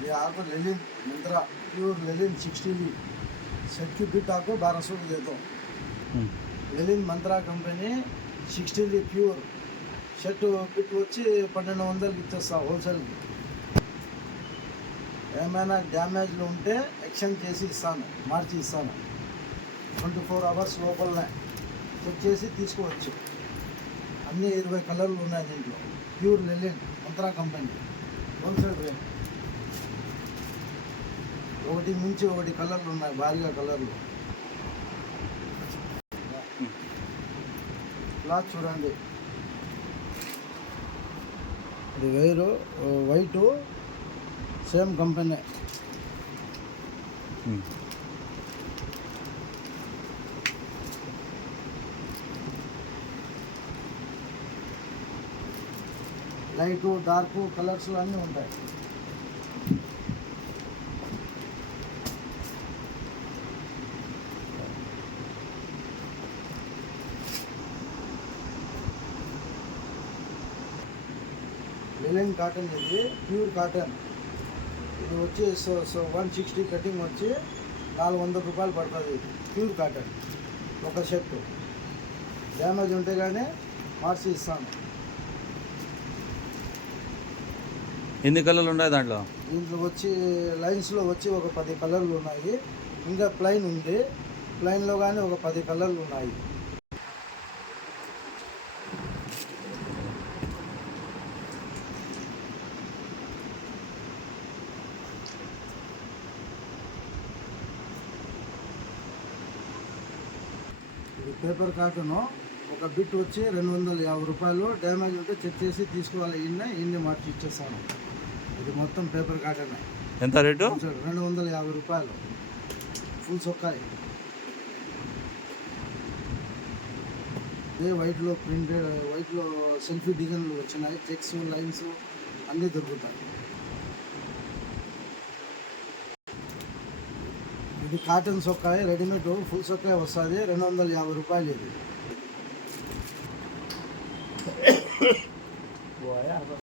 ये आपको linen Mantra pure linen sixty भी सेट की बिट आपको बारह सौ दे दो linen Mantra company sixty pure shirt bit వచ్చి పన్నెండు వందలకి ఇచ్చేస్తా హోల్సేల్కి ఏమైనా డ్యామేజ్లు ఉంటే ఎక్స్చేంజ్ చేసి ఇస్తాను మార్చి ఇస్తాను ట్వంటీ ఫోర్ అవర్స్ లోపలనే చెక్ చేసి తీసుకోవచ్చు అన్ని ఇరవై కలర్లు ఉన్నాయి దీంట్లో pure linen Mantra company wholesale rate ఒకటి మించి ఒకటి కలర్లు ఉన్నాయి భారీగా కలర్లు. క్లాత్ చూడండి. ఇది వేరు white same company. Light dark colours అన్నీ ఉంటాయి. లిలెన్ కాటన్ ఇది ప్యూర్ కాటన్ ఇది వచ్చి so so one sixty cutting వచ్చి నాలుగు వందల రూపాయలు పడుతుంది. ప్యూర్ కాటన్ ఒక షర్ట్. డ్యామేజ్ ఉంటే కానీ మార్చి ఇస్తాను ఎన్ని కలర్లు ఉన్నాయి దాంట్లో? దీంట్లో వచ్చి లైన్స్లో వచ్చి ఒక పది కలర్లు ఉన్నాయి. ఇంకా ప్లైన్ ఉంది. ప్లైన్లో కానీ ఒక పది కలర్లు ఉన్నాయి. ఇది పేపర్ కాటన్ ఒక బిట్ వచ్చి రెండు వందల యాభై రూపాయలు. డ్యామేజ్ ఉంటే చెక్ చేసి తీసుకోవాలి. ఇన్ని ఇన్ని మార్చి ఇచ్చేస్తాను. ఇది మొత్తం పేపర్ కాటన్. ఎంత రేటు? రెండు వందల యాభై రూపాయలు. ఫుల్ సొక్కాయి ఇదే. వైట్లో ప్రింటెడ్ వైట్లో సెల్ఫీ డిజైన్లు వచ్చినాయి. చెక్స్ లైన్స్ అన్నీ దొరుకుతాయి. ఇది కాటన్ సొక్కాయ రెడీమేడ్ ఫుల్ సొక్కాయ వస్తుంది. రెండు వందల యాభై రూపాయలు ఇది.